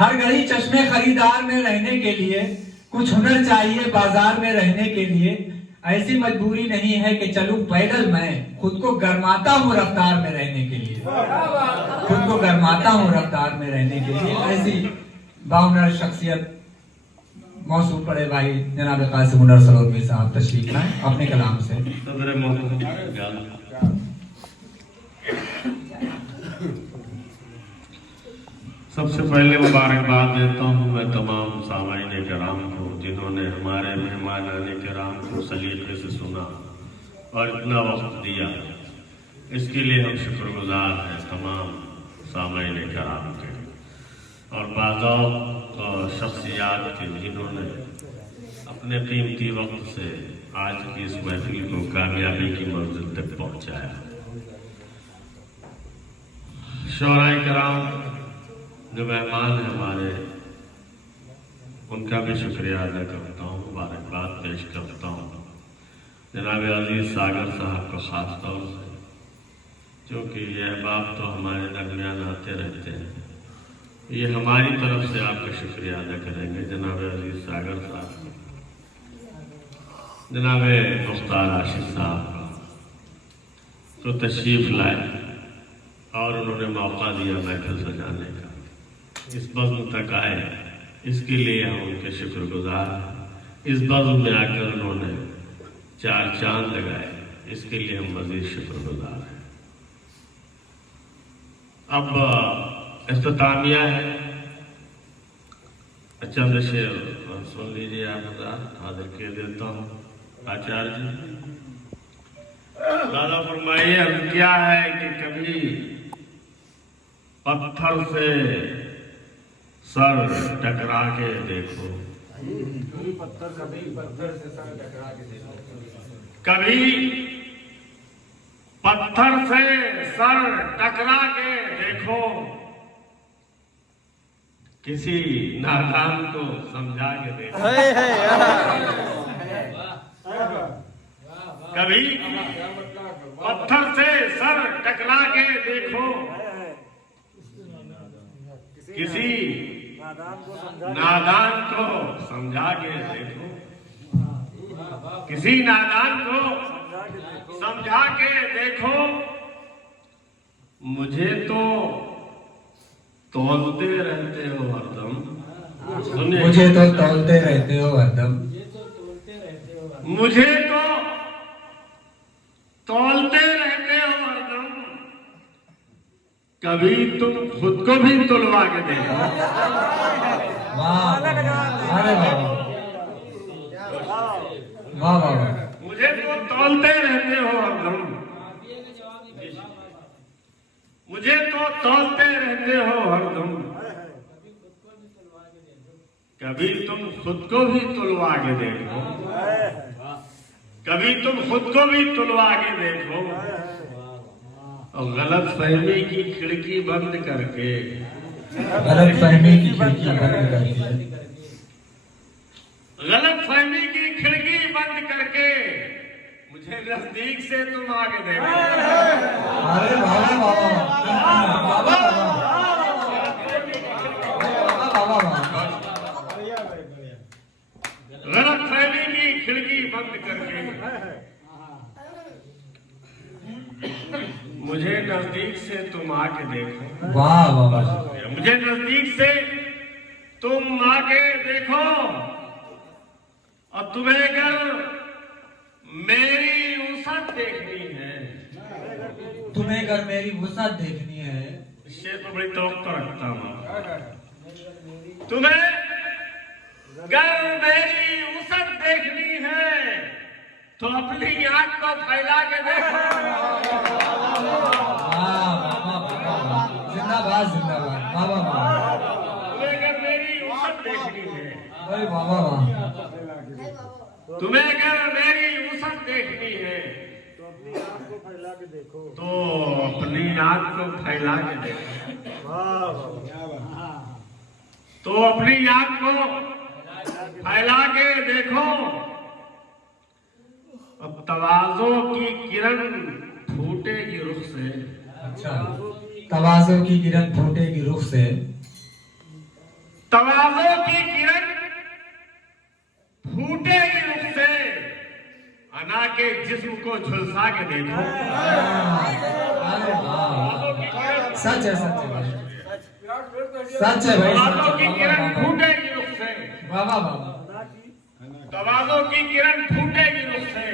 हर घड़ी चश्मे खरीदार में रहने के लिए कुछ हुनर चाहिए बाजार में रहने के लिए। ऐसी मजबूरी नहीं है कि चलूं पैदल, मैं खुद को गरमाता हूँ रफ्तार में रहने के लिए, खुद को गरमाता हूँ रफ्तार में रहने के लिए। ऐसी बाहुनर शख्सियत मौसूफ पड़े भाई जनाब कासिम हुनर सलोदवी साहब तशरीफ लाएं अपने कलाम से। सबसे पहले मुबारकबाद देता हूँ मैं तमाम सामाईन किराम को जिन्होंने हमारे मेहमान आने किराम को सलीके से सुना और इतना वक्त दिया। इसके लिए हम शुक्रगुजार हैं तमाम सामाईन किराम के और बाज़ौक़ शख्सियात के जिन्होंने अपने कीमती वक्त से आज की इस महफिल को कामयाबी की मंजिल तक पहुँचाया। शौराए किराम जो मेहमान हैं हमारे, उनका भी शुक्रिया अदा करता हूँ, मुबारकबाद पेश करता हूँ जनाब अजीज़ सागर साहब को ख़ास तौर से, क्योंकि ये अहबाब तो हमारे दरमियान आते रहते हैं। ये हमारी तरफ से आपका शुक्रिया अदा करेंगे जनाब अजीज़ सागर साहब, जनाब मुख्तार आशिफ साहब तो तशरीफ़ लाए और उन्होंने मौका दिया महफिल सजाने का, इस बज़्म तक आए, इसके लिए हम उनके शुक्रगुजार हैं। इस बज़्म में आकर उन्होंने चार चांद लगाए, इसके लिए हम मज़ीद शुक्रगुजार हैं। अब इख्तितामिया है, चंद शेर सुन लीजिए आप, हाजिर के देता हूँ आचार्य जी। दादा फरमाइए, अब क्या है कि कभी पत्थर से सर टकरा के देखो, कभी पत्थर से सर टकरा के देखो, कभी पत्थर से सर टकरा के देखो, किसी नादान को समझा के देखो। कभी पत्थर से सर टकरा के देखो, किसी नादान को समझा के देखो, किसी नादान को समझा के देखो। मुझे तो तौलते रहते हो हरदम, मुझे तो तौलते रहते हो हरदम, मुझे तो तौलते रहते हो हरदम, कभी तुम खुद को भी तुलवा के देखो। अरे वाह वाह, मुझे तो तौलते रहते हो हरदम, मुझे तो तौलते रहते हो हरदम, कभी तुम खुद को भी तुलवा के देखो, कभी तुम खुद को भी तुलवा के देखो। और गलत फहमी की खिड़की बंद करके, गलत फहमी की खिड़की बंद करके, गलत फहमी की खिड़की बंद करके मुझे नजदीक से तुम आगे देखो। अरे गलत फहमी की खिड़की बंद करके मुझे नजदीक से तुम आके देखो। वाह वाह, मुझे नजदीक से तुम आके देखो, और तुम्हें अगर मेरी वुसअत देखनी है, तुम्हें अगर मेरी वुसअत देखनी है, इससे तो बड़ी तवक्को रखता हूँ, तुम्हें अगर मेरी वुसअत देखनी है तो अपनी आंख को फैला के देखो। जिंदाबाद जिंदाबाद, वाह वाह वाह। तुम्हें अगर मेरी वुसअत देखनी है, अरे वाह वाह वाह, तुम्हें अगर मेरी वुसअत देखनी है तो अपनी आंख को फैला के देखो, तो अपनी आंख को फैला के देखो, तो अपनी आंख को फैला के देखो। अब तवाज़ो की किरण फूटेगी रुख से, अच्छा, तवाज़ो की किरण फूटेगी रुख से, तवाज़ो की किरण फूटेगी रुख से, अना के जिस्म को झुलसा के देखो। अरे वाह, सच है, सच है भाई, सच है भाई, तवाज़ो की किरण फूटेगी रुख से, वाह वाह वाह, तवाज़ो की किरण फूटेगी रुख से,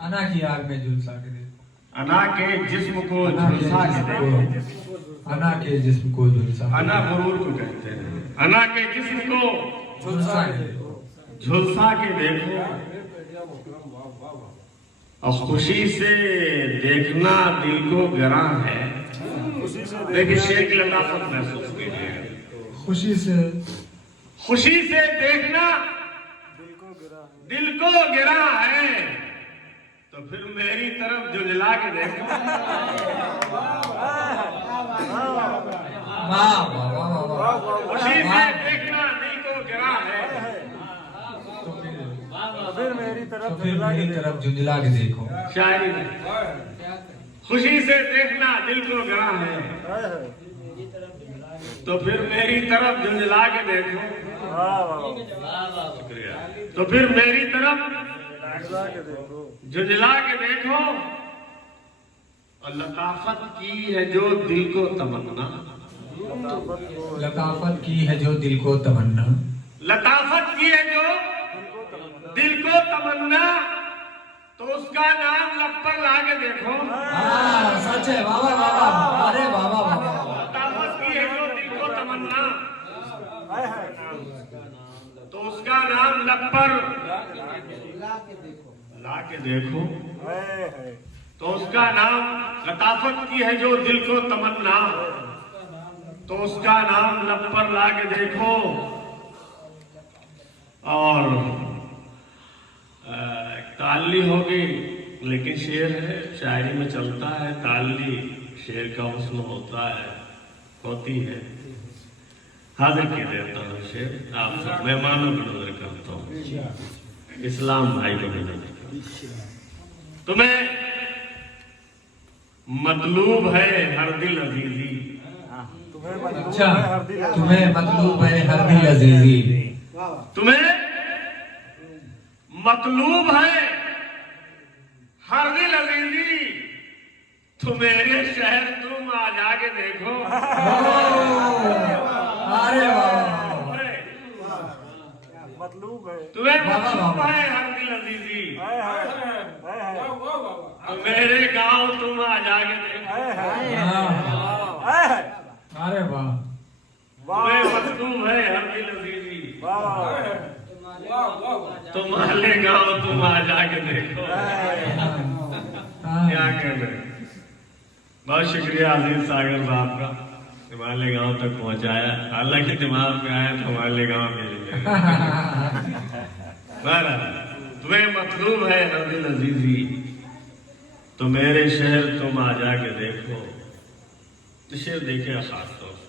अना की आग में झुलसा के देखो, अना के जिस्म को झुलसा के देखो। अना के जिस्म को झुलसा, अना गुरूर को कहते हैं। अना के जिस्म को झुलसा के देखो, झुलसा के देखो और खुशी से देखना दिल को गिरां है। देखिए शेर की लताफत महसूस कीजिए। खुशी से देखना दिल को गिरां है, तो फिर मेरी तरफ झुंझला के देखो। वाह वाह वाह वाह, खुशी से देखना दिल को गिरां है, तो फिर मेरी तरफ झुंझला के देखो। शायरी में खुशी से देखना दिल को गिरां है, तो फिर मेरी तरफ झुंझला के देखो। शुक्रिया। तो फिर मेरी तरफ झुंझला के देखो, और लताफत की है जो दिल को तमन्ना, लताफत की है जो दिल को तमन्ना, लताफत की है जो दिल को तमन्ना, तो उसका नाम लब पर ला के देखो। सच है, वाह वाह वाह वाह, अरे वाह वाह वाह वाह, लताफत की है जो दिल को तमन्ना, तो उसका नाम लब पर ला के देखो। तो उसका नाम, लताफत की है जो दिल को तमन्ना, तो उसका नाम लब पर ला के देखो। और ताली होगी, लेकिन शेर है, शायरी में चलता है ताली, शेर का हुस्न होता है, होती है। हाजिर के देता हूँ शेर आप सब मेहमानों की नजर करता हूँ, इस्लाम भाई को भी नजर तुम्हें मतलूब है हर दिल अजीजी। अच्छा, तुम्हें मतलूब है हर दिल अजीजी, तुम्हें मतलूब है हर दिल अजीजी, तो मेरे शहर तुम आ जाके देखो। अरे वाह, मतलूब है, तुम्हें मतलूब है हर दिल अजीजी, तो मेरे गांव तुम आ जाके देखो। अरे वाह, तुम्हें मतलूब है हर दिल अजीजी, तुम्हारे गांव तुम आ जाके देखो। क्या कहना है। बहुत शुक्रिया अजीज सागर साहब का, हिमालय गांव तक पहुंचाया। हालांकि दिमाग में आया तो हिमालय गांव में तुम्हें मतलूब है हर दिल अजीजी, तो मेरे शहर तुम आ जाके देखो। तो शेर देखे खास तौर से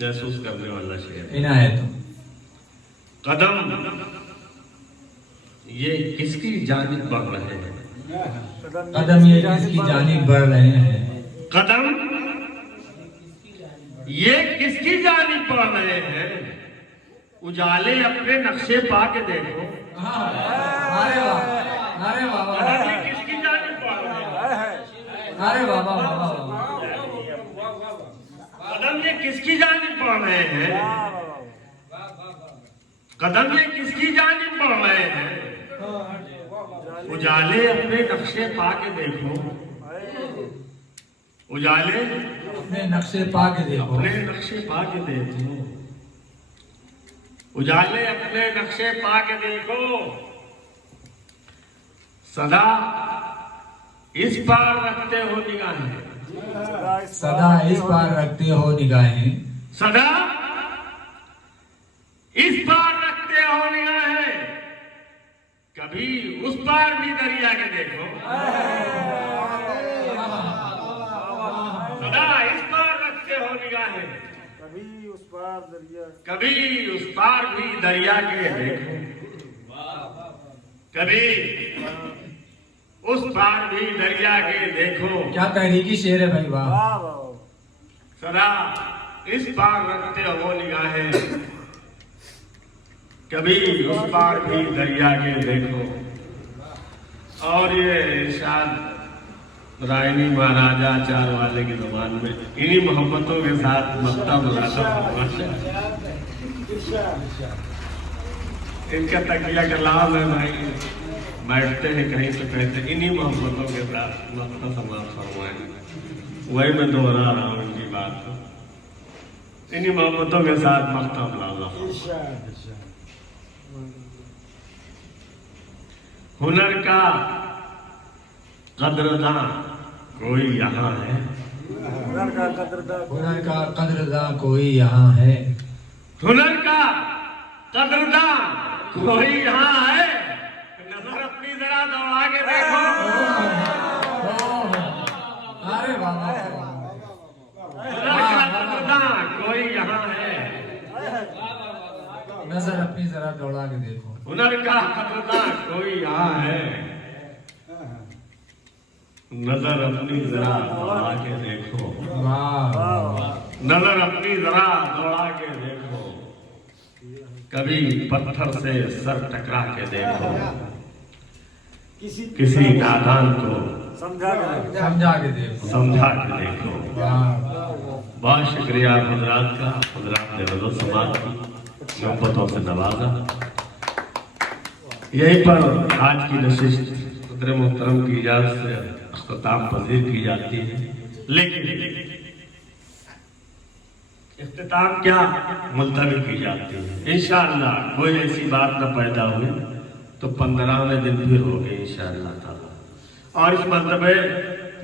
महसूस करने वाला शेर। इनायत कदम ये किसकी जानिब बढ़ रहे हैं, कदम ये किसकी जानिब बढ़ रहे हैं, कदम ये किसकी जानिब बढ़ रहे हैं, उजाले अपने नक्शे पा के देखो। अरे वाह, अरे वाह वाह, कदम ये किसकी जानिब बढ़ रहे हैं, अरे वाह वाह वाह वाह, कदम ये किसकी जानिब बढ़ रहे हैं, कदम ये किसकी जानिब बढ़ रहे हैं, उजाले अपने नक्शे पा के देखो। उजाले अपने नक्शे पा के देखो, अपने नक्शे पा के देखो, उजाले अपने नक्शे पा के देखो। सदा इस पार रखते हो निगाहें, सदा इस पार रखते हो निगाहें, सदा इस पार रखते हो निगाहें, कभी उस पार भी दरिया के देखो। सदा इस पार रखते हो निगाहें, कभी उस पार दरिया, कभी उस पार भी दरिया के देखो, कभी उस पार भी दरिया के देखो। क्या तहरीकी शेर है भाई, वाह। वाह वाह, सदा इस पार रखते हो निगाहें, कभी उस पार भी दरिया के देखो। और ये इरशाद रायनी महाराजा चार वाले की जुबान में इन्हीं मोहब्बतों के साथ मक्ता मुलाका इनका तकिया कलाम है भाई, बैठते हैं कहीं तो कहते इन्हीं मोहब्बतों के साथ मक्ता समाप्त फरमाए। वही मैं दोहरा रहा हूँ इनकी बात को, इन्हीं मोहब्बतों के साथ मक्ता मुलाका। हुनर का कदरदां कोई यहाँ है, हुनर का कदरदान हुनर का कदरदां कोई यहाँ है, हुनर का कदरदां कोई यहाँ है। नजर अपनी जरा दौड़ा के देखो। अरे बाबा, हुनर का कदरदां कोई यहाँ है, नजर अपनी जरा दौड़ा के देखो। हुनर का कदरदां कोई यहाँ है, नजर अपनी जरा दौड़ा के देखो। वाह, नजर अपनी जरा दौड़ा के देखो, कभी पत्थर से सर टकरा के देखो, किसी नादान को समझा के देखो। समझा के देखो। वाह, बहुत शुक्रिया हजरात का, हजरात ने रज़ो समाज की मोहब्बतों से नवाजा। यहीं पर आज की नशिस्त सदर मोहतरम की इजाजत से अख्ताम पजीर की जाती है, लेकिन इख्तिताम क्या मुलतवी की जाती है। इंशाअल्लाह कोई ऐसी बात न पैदा हुई तो 15वें दिन फिर हो गए इंशाअल्लाह ताला। और इस मरतबे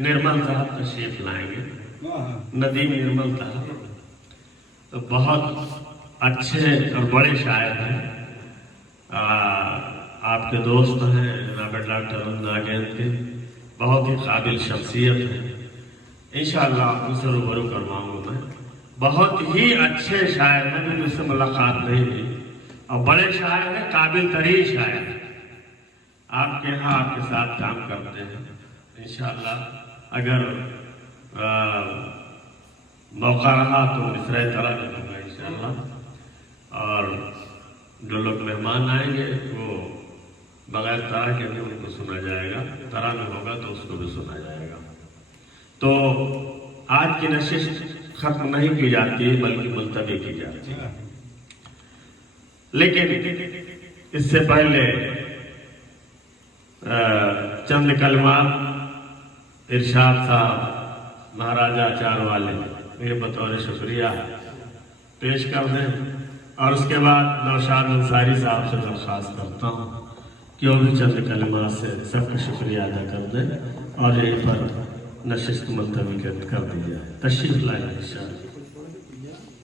निर्मल साहब तशरीफ लाएंगे, नदीम निर्मल साहब तो बहुत अच्छे और बड़े शायर हैं, आपके दोस्त हैं जनाब डॉक्टर नागेंद्र के, बहुत ही काबिल शख्सियत है। इंशाअल्लाह उनसे रूबरू करवाऊंगा मैं। बहुत ही अच्छे शायर हैं, मैंने उससे मुलाकात नहीं हुई, और बड़े शायर हैं, काबिल तरीन शायर हैं। आपके यहाँ आपके साथ काम करते हैं। इंशाअल्लाह अगर मौका रहा तो मिसरे तरह करूँगा इंशाअल्लाह। और जो लोग मेहमान आएंगे वो बगैर तरह के भी उनको सुना जाएगा, तरह में होगा तो उसको भी सुना जाएगा। तो आज की नशिस्त खत्म नहीं की जाती है बल्कि मुलतवी की जाती है। लेकिन इससे पहले चंद कलमात इरशाद साहब महाराजा चार वाले ये बतौर शुक्रिया पेश कर दें, और उसके बाद नौशाद अंसारी साहब से दरख्वास्त करता हूँ कि वो भी चंद कलमात से सबका शुक्रिया अदा कर दें और यहीं पर नशिस्त मुलतवी कर दी जाए। तशरीफ लाए इंशाअल्लाह।